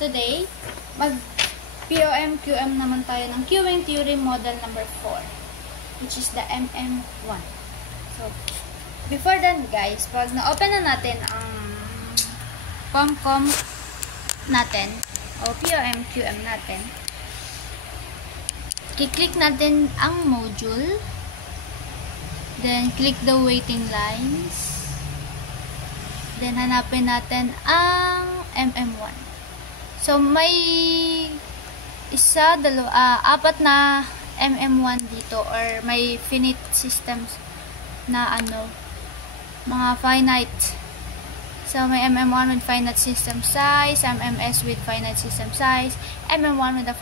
Today, mag-POM-QM naman tayo ng queuing theory model number 4, which is the MM1. So, before that guys, pag na-open na natin ang COM natin, o POM-QM natin, kiklik natin ang module, then click the waiting lines, then hanapin natin ang MM1. So, may apat na MM1 dito, or may finite systems na mga finite. So, may MM1 with finite system size, MMS with finite system size, MM1 with a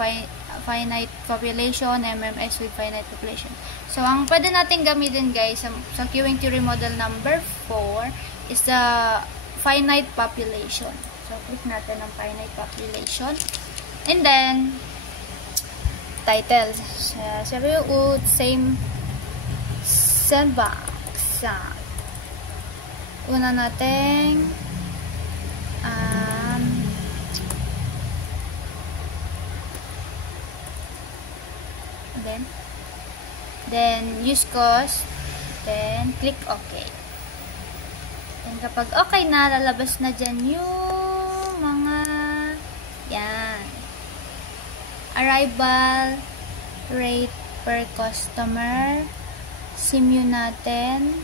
finite population, MMS with finite population. So, ang pwede natin gamitin guys sa queuing theory model number 4 is the finite population. So, click natin ang finite population. And then, title. Same sandbox. Una natin then use cost, then click OK. And kapag okay na, lalabas na dyan yung mga yan. Arrival rate per customer. Mu natin.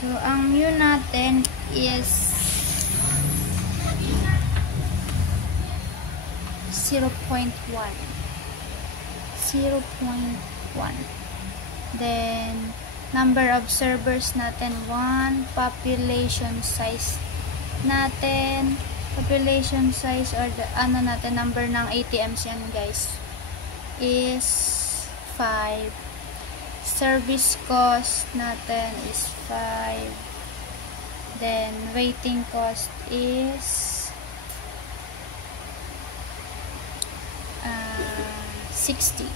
So, ang mu natin is 0.1. Then, number of servers natin, 1. Population size natin. Population size, or the, number ng ATMs yan guys, is 5. Service cost natin is 5. Then, waiting cost is 60.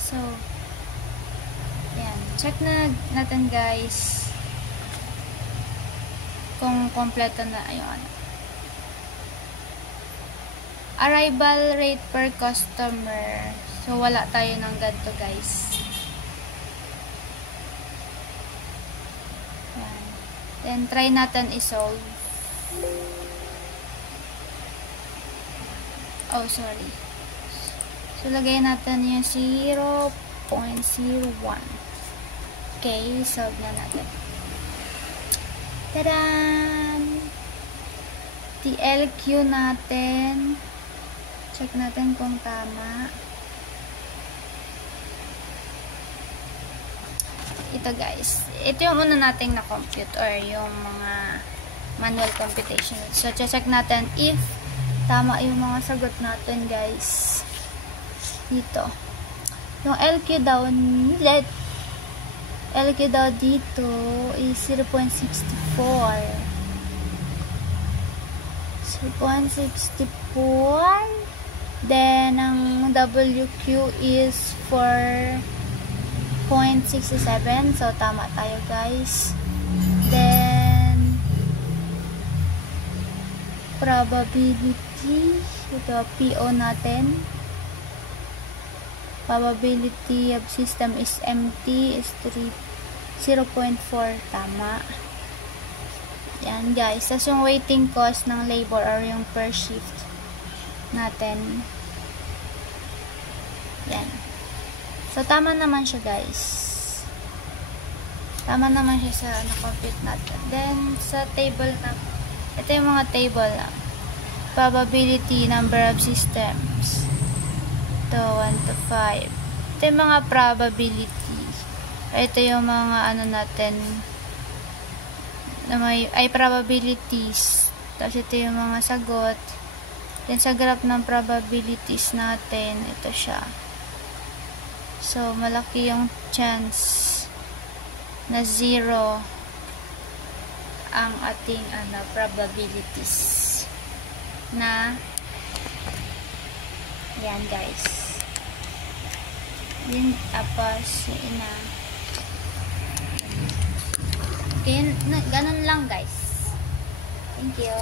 So, yan. Check na natin guys kung kompleto na yung arrival rate per customer. So, wala tayo ng ganito guys. Yan. Then, try natin isolve. Oh, sorry. So, lagay natin yung 0.01. Okay, solve na natin. Tadaan! TLQ natin. Check natin kung tama. Ito guys. Ito yung una nating na-compute, or yung mga manual computation. So, check natin if tama yung mga sagot natin guys. Dito. Yung LQ daw dito is 0.64. Then, ang WQ is 4.67. So, tama tayo guys. Then, probability. Ito, PO natin. Probability of system is empty is 0.4. Tama. Yan guys. Tapos yung waiting cost ng labor, or yung per shift natin. Yan. So, tama naman siya guys. Tama naman siya sa na-compute natin. Then, sa table na, ito yung mga table na. Probability, number of systems. Ito, 1 to 5. Ito yung mga probability. Ito yung mga natin, na ay probabilities. Tapos ito yung mga sagot. Then sa graph ng probabilities natin, ito siya. So, malaki yung chance na 0 ang ating probabilities na yan guys. Then, tapos, Ganun lang guys. Thank you.